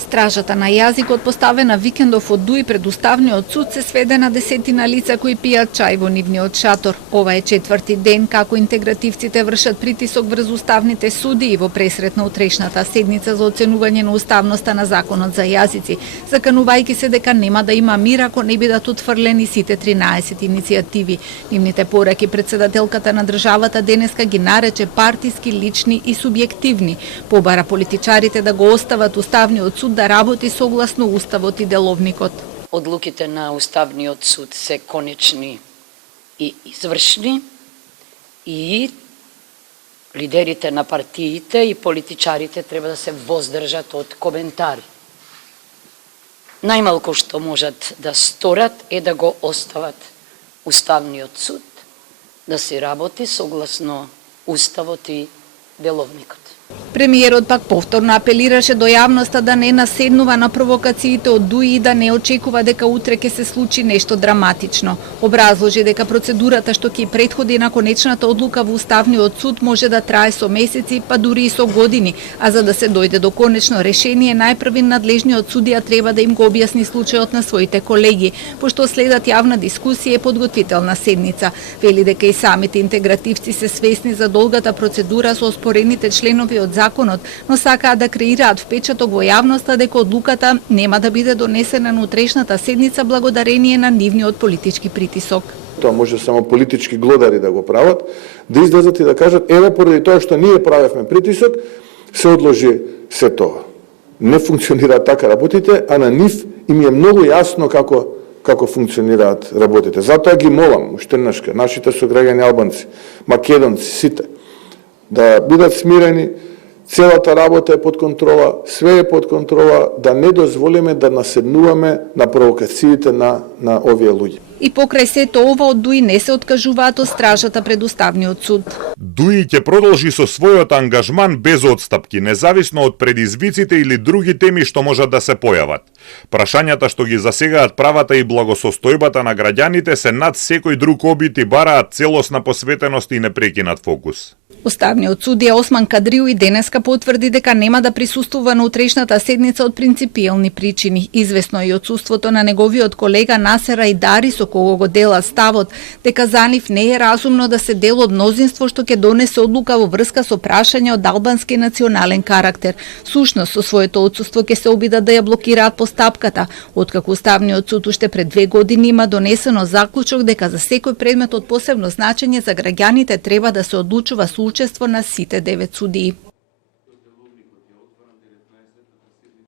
Стражата на јазикот поставена викендов од Дуи пред Уставниот суд се сведе на десетина лица кои пијат чај во нивниот шатор. Ова е четврти ден како интегративците вршат притисок врз уставните судии во пресрет на утрешната седница за оценување на уставноста на законот за јазици, заканувајќи се дека нема да има мир ако не бидат отфрлени сите 13 иницијативи. Нивните пораки председателката на државата денеска ги нарече партиски, лични и субјективни. Побара политичарите да го остават Уставниот суд да работи согласно Уставот и Деловникот. Одлуките на Уставниот суд се конечни и извршни и лидерите на партиите и политичарите треба да се воздржат од коментари. Најмалку што можат да сторат е да го остават Уставниот суд да се работи согласно Уставот и Деловникот. Премиерот пак повторно апелираше до јавноста да не наседнува на провокациите од Дуи и да не очекува дека утре ќе се случи нешто драматично. Образложи дека процедурата што ќе претходи на конечната одлука во Уставниот суд може да трае со месеци, па дури и со години, а за да се дојде до конечно решение, најпрви надлежниот судија треба да им го објасни случајот на своите колеги, пошто следат јавна дискусија и подготвителна седница. Вели дека и самите интегративци се свесни за долгата процедура со оспорените членови од законот, но сакаат да креираат впечаток во јавноста дека одлуката нема да биде донесена на утрешната седница благодарение на нивниот политички притисок. Тоа може само политички глодари да го прават, да излезат и да кажат еве поради тоа што ние правевме притисок, се одложи се тоа. Не функционираат така работите, а на нив им е многу јасно како функционираат работите. Затоа ги молам уште еднашка нашите сограѓани албанци, македонци, сите да бидат смирени. Целата работа е под контрола, све е под контрола, да не дозволиме да наседнуваме на провокациите на овие луѓе. И покрај сето ова од Дуи не се откажуваат од стражата пред Уставниот суд. Дуи ќе продолжи со својот ангажман без отстапки, независно од предизвиците или други теми што можат да се појават. Прашањата што ги засегаат правата и благосостојбата на граѓаните се над секој друг обид и бараат целосна посветеност и непрекинат фокус. Уставниот судија Осман Кадриу и денеска потврди дека нема да присуствува на утрешната седница од принципиелни причини. Известно и отсуството на неговиот колега Насер Ајдари со кого го дела ставот дека за нив не е разумно да се дел од мнозинство што ќе донесе одлука во врска со прашање од албански национален карактер. Сушност со своето отсуство ќе се обидат да ја блокираат постапката, откако Уставниот суд уште пред 2 години има донесено заклучок дека за секој предмет од посебно значење за граѓаните треба да се одлучува со учество на сите 9 судии.